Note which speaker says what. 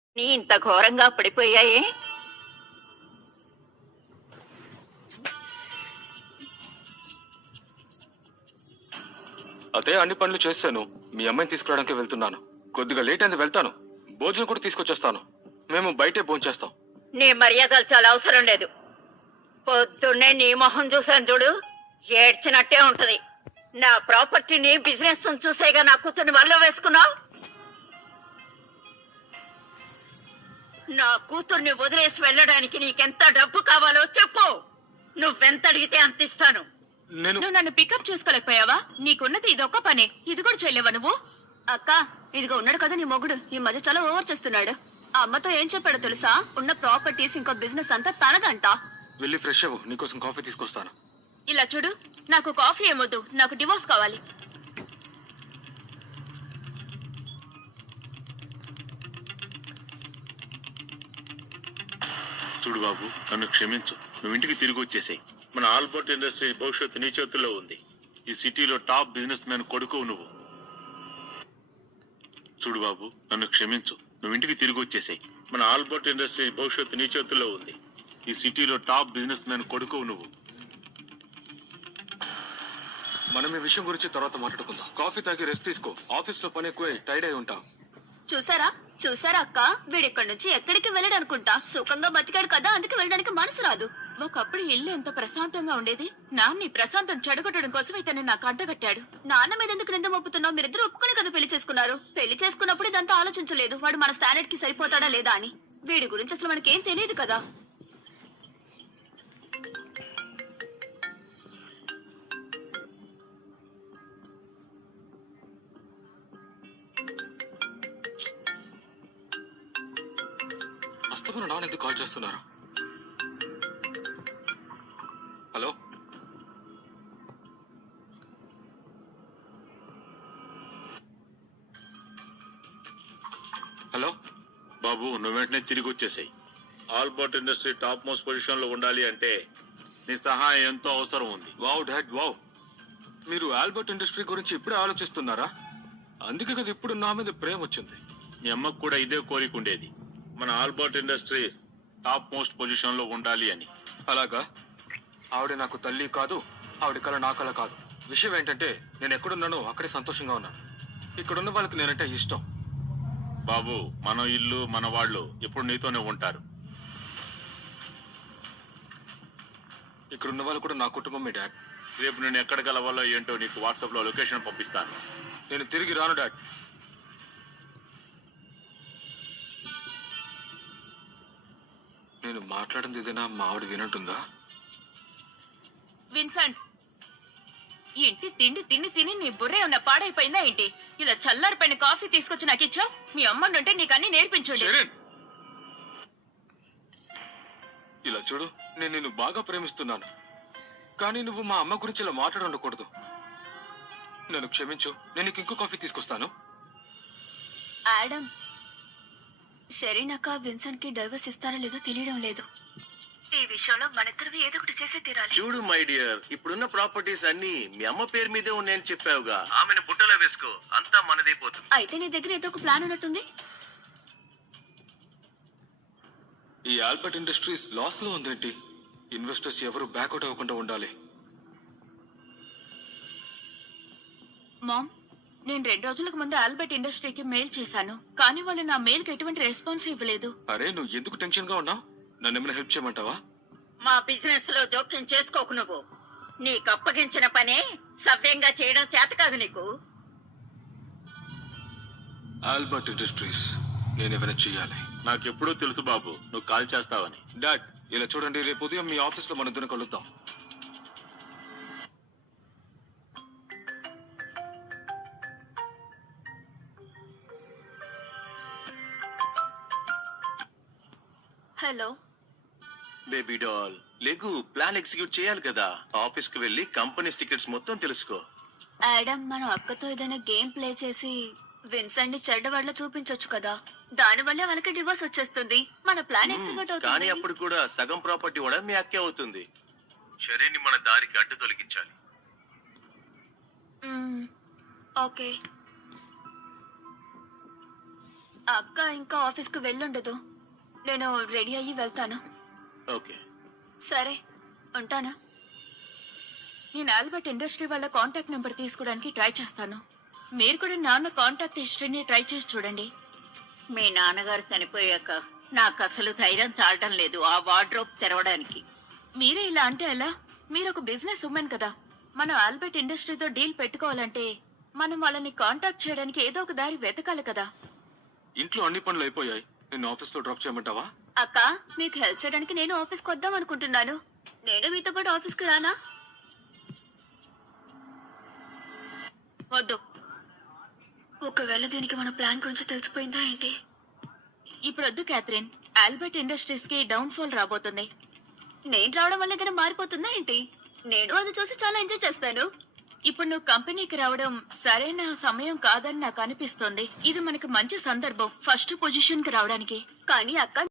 Speaker 1: నీ ఇంత ఘోరంగా పడిపోయాయే?
Speaker 2: అదే అన్ని పనులు చేశాను. మీ అమ్మాయిని తీసుకురావడానికి వెళ్తున్నాను. కొద్దిగా లేట్ అయింది, వెళ్తాను. భోజనం కూడా తీసుకొచ్చేస్తాను. మేము బయటే భోంచేస్తాం.
Speaker 1: నీ మర్యాదలు చాలా అవసరం లేదు. పొద్దున్నే నీ మొహం చూసాను చూడు, ఏడ్చినట్టే ఉంటది. నా ప్రాపర్టీని బిజినెస్ చూసేగా నా కూతుర్ని వల్ల వేసుకున్నావు. నా కూతుర్ని వదిలేసి వెళ్ళడానికి నీకెంత డబ్బు కావాలో చెప్పు. నువ్వెంత అడిగితే అంత ఇస్తాను.
Speaker 2: నువ్వు
Speaker 3: నన్ను పికప్ చేసుకోలేకపోయావా? నీకున్నది ఇదొక్క పనే, ఇది కూడా చేయలేవా నువ్వు? అక్క, ఇదిగో ఉన్నాడు కదా నీ మొగుడు, ఈ మధ్య చాలా ఓవర్ చేస్తున్నాడు. ఆ అమ్మతో ఏం చెప్పాడో తెలుసా? ఉన్న ప్రాపర్టీస్ ఇంకో బిజినెస్ అంతా తనదంట.
Speaker 2: వెళ్ళి ఫ్రెష్ అవ్వు, నీకోసం కాఫీ తీసుకొస్తాను.
Speaker 3: ఇలా చూడు, నాకు కాఫీ ఏమొద్దు, నాకు డివోర్స్ కావాలి.
Speaker 4: చూడు బాబు, నన్ను క్షమించు. నువ్వు ఇంటికి తిరిగి వచ్చేసాయి. మన ఆల్బర్ట్ ఇండస్ట్రీ భవిష్యత్తు నీ చేతుల్లో ఉంది. ఈ సిటీలో టాప్ బిజినెస్ మ్యాన్ కొడుకు నువ్వు. చూడు బాబు, నన్ను క్షమించు. నువ్వు ఇంటికి తిరిగి వచ్చేసాయి. మన ఆల్బర్ట్ ఇండస్ట్రీ భవిష్యత్తు నీ చేతుల్లో ఉంది. ఈ సిటీలో టాప్ బిజినెస్ మ్యాన్ కొడుకు నువ్వు.
Speaker 2: మనం ఈ విషయం గురించి తర్వాత మాట్లాడుకుందాం. కాఫీ తాగి రెస్ట్ తీసుకో. ఆఫీస్ లో పని ఎక్కువ, టైర్డ్ అయి ఉంటాం.
Speaker 3: చూసారా అక్క, వీడిక్కడి నుంచి ఎక్కడికి వెళ్ళడనుకుంటా. సుఖంగా బతికాడు కదా, అందుకే వెళ్ళడానికి మనసు రాదు. ఒకప్పుడు ఇల్లు ఎంత ప్రశాంతంగా ఉండేది. నాన్ని ప్రశాంతం చెడగొట్టడం కోసం ఇతన్ని నాకు అంటగట్టాడు. నాన్న మీద ఎందుకు నింద మోపుతున్నావు? మీరిద్దరు ఒప్పుకుని కదా పెళ్లి చేసుకున్నారు. పెళ్లి చేసుకున్నప్పుడు ఇదంతా ఆలోచించలేదు, వాడు మన స్టాండర్డ్ కి సరిపోతాడా లేదా అని. వీడి గురించి అసలు మనకేం తెలియదు కదా.
Speaker 2: అస్తమానం నాన్న ఎందుకు కాల్ చేస్తున్నారు? హలో, హలో
Speaker 4: బాబు, నువ్వు వెంటనే తిరిగి వచ్చేసాయి. Albert industry top most position లో ఉండాలి అంటే నీ సహాయం ఎంతో అవసరం ఉంది.
Speaker 2: Wow dad, wow. మీరు ఆల్బర్ట్ ఇండస్ట్రీ గురించి ఇప్పుడే ఆలోచిస్తున్నారా? అందుకే కదా ఇప్పుడు నా మీద ప్రేమ వచ్చింది.
Speaker 4: మీ అమ్మకు కూడా ఇదే కోరిక ఉండేది, మన Albert industries top most position లో ఉండాలి అని.
Speaker 2: అలాగా? ఆవిడ నాకు తల్లి కాదు, ఆవిడ కళ నా కళ కాదు. విషయం ఏంటంటే నేను ఎక్కడున్నానో అక్కడే సంతోషంగా ఉన్నాను. ఇక్కడున్న వాళ్ళకి నేనంటే ఇష్టం.
Speaker 4: బాబు, మన ఇల్లు మన వాళ్ళు ఎప్పుడు నీతోనే ఉంటారు.
Speaker 2: ఇక్కడున్న వాళ్ళు కూడా నా కుటుంబమే డాడ్.
Speaker 4: రేపు నేను ఎక్కడ కలవాలో ఏంటో నీకు వాట్సాప్ లో లొకేషన్ పంపిస్తాను.
Speaker 2: నేను తిరిగి రాను డాడ్. నేను మాట్లాడింది ఏదైనా మా ఆవిడ వినంటుందా?
Speaker 3: విన్సెంట్, ఏంటి తిండి తిని తిని నీ బుర్ర ఏమన్నా పాడైపోయిందా ఏంటి? ఇలా చల్లారిపోయిన కాఫీ తీసుకొచ్చి నాకు ఇచ్చావు. మీ అమ్మనుంటే నీకు అన్ని నేర్పించుండే.
Speaker 2: ఇలా చూడు, నేను నిన్ను బాగా ప్రేమిస్తున్నాను, కానీ నువ్వు మా అమ్మ గురించి ఇలా మాట్లాడకూడదు. నన్ను క్షమించు. నేను నీకు ఇంకో కాఫీ తీసుకొస్తాను.
Speaker 3: ఆడమ్, షరీనాక విన్సెంట్ కి డైవర్స్ ఇస్తారో లేదో తెలియడం లేదు. ఈ విషయంలో మనిద్దరు ఏదో ఒకటి చేసే తీరాలి.
Speaker 5: చూడు మై డియర్, ఇప్పుడున్న ప్రాపర్టీస్ అన్ని మీ అమ్మ పేరు మీదే ఉన్నాయని చెప్పావుగా. ఆమెను బుట్టలో వేసుకో, అంతా మనదైపోతుంది.
Speaker 3: అయితే నీ దగ్గర ఏదో ఒక ప్లాన్ ఉన్నట్టుంది.
Speaker 2: ఈ ఆల్బర్ట్ ఇండస్ట్రీస్ లాస్ లో ఉందేంటి? ఇన్వెస్టర్స్ ఎవరు బ్యాక్అవుట్ అవ్వకుండా ఉండాలి.
Speaker 3: మామ్, నేను 2 రోజులకు ముందు ఆల్బర్ట్ ఇండస్ట్రీకి మెయిల్ చేశాను, కానీ వాళ్ళు నా మెయిల్ కి ఎటువంటి రెస్పాన్స్ ఇవ్వలేదు.
Speaker 2: అరే, నువ్వు ఎందుకు టెన్షన్ గా ఉన్నావు? నన్ను ఏమైనా హెల్ప్ చేయమంటావా?
Speaker 1: మా బిజినెస్ లో జోక్యం చేసుకోకు. నువ్వు నీకు అప్పగించిన పనే సవ్యంగా చేయడం చేత కాదు నీకు.
Speaker 2: ఆల్బర్ట్ ఇండస్ట్రీస్ నేనేమైనా చెయ్యాలి.
Speaker 4: నాకెప్పుడూ తెలుసు బాబు, నువ్వు కాల్ చేస్తావని.
Speaker 2: డాడ్, ఇలా చూడండి, రేపు ఉదయం మీ ఆఫీస్ లో మన ఇద్దరం కలుద్దాం.
Speaker 3: హలో
Speaker 5: బేబీ డాల్, లేగు, ప్లాన్ ఎగ్జిక్యూట్ చేయాలి కదా. ఆఫీస్ కి వెళ్లి కంపెనీ సీక్రెట్స్ మొత్తం తెలుసుకో.
Speaker 3: ఆడమ్, మనం అక్కతో ఏదైనా గేమ్ ప్లే చేసి విన్సెంట్ ని చెడ్డవాళ్ళ చూపించొచ్చు కదా. దాని వల్ల వాళ్ళకి డివోర్స్ వచ్చేస్తుంది. మన ప్లాన్ ఎగ్జిక్యూట్
Speaker 5: కానీ
Speaker 3: అవుతుంది.
Speaker 5: అప్పుడు కూడా సగం ప్రాపర్టీ కూడా మీ అక్కే అవుతుంది. షరీని మన దారికి అడ్డు తొలగించాలి.
Speaker 3: ఓకే. అక్క ఇంకా ఆఫీస్కు వెళ్ళుండదు. నేను రెడీ అయ్యి వెళ్తాను.
Speaker 5: ఓకే.
Speaker 3: సరే, ఉంటాను. నేను ఆల్బర్ట్ ఇండస్ట్రీ వాళ్ళ కాంటాక్ట్ నెంబర్ తీసుకోవడానికి ట్రై చేస్తాను. మీరు కూడా నాన్న కాంటాక్ట్ హిస్టరీని ట్రై చేసి చూడండి.
Speaker 1: మీ నాన్నగారు చనిపోయాక నాకు అసలు ధైర్యం చాలటం లేదు ఆ వార్డ్రోబ్ తెరవడానికి.
Speaker 3: మీరే ఇలా అంటే ఎలా? మీరు ఒక బిజినెస్ ఉమెన్ కదా. మనం ఆల్బర్ట్ ఇండస్ట్రీతో డీల్ పెట్టుకోవాలంటే మనం వాళ్ళని కాంటాక్ట్ చేయడానికి ఏదో ఒక దారి వెతకాలి కదా.
Speaker 2: ఇంట్లో అన్ని పనులు అయిపోయాయి. నిన్ను ఆఫీస్ లో డ్రాప్ చేయమంటావా?
Speaker 3: అక్క, మీకు హెల్ప్ చేయడానికి నేను ఆఫీస్కి వద్దాం అనుకుంటున్నాను. నేను మీతో పాటు ఆఫీస్కి రానా? వద్దు. ఒకవేళ దీనికి మన ప్లాన్ గురించి తెలిసిపోయిందా ఏంటి? ఇప్పుడు వద్దు క్యాథరిన్. ఆల్బర్ట్ ఇండస్ట్రీస్ కి డౌన్ ఫాల్ రాబోతుంది. నేను రావడం వల్ల ఏదైనా మారిపోతుందా ఏంటి? నేను అది చూసి చాలా ఎంజాయ్ చేస్తాను. ఇప్పుడు నువ్వు కంపెనీకి రావడం సరైన సమయం కాదని నాకు అనిపిస్తోంది. ఇది మనకు మంచి సందర్భం ఫస్ట్ పొజిషన్ కి రావడానికి. కానీ అక్క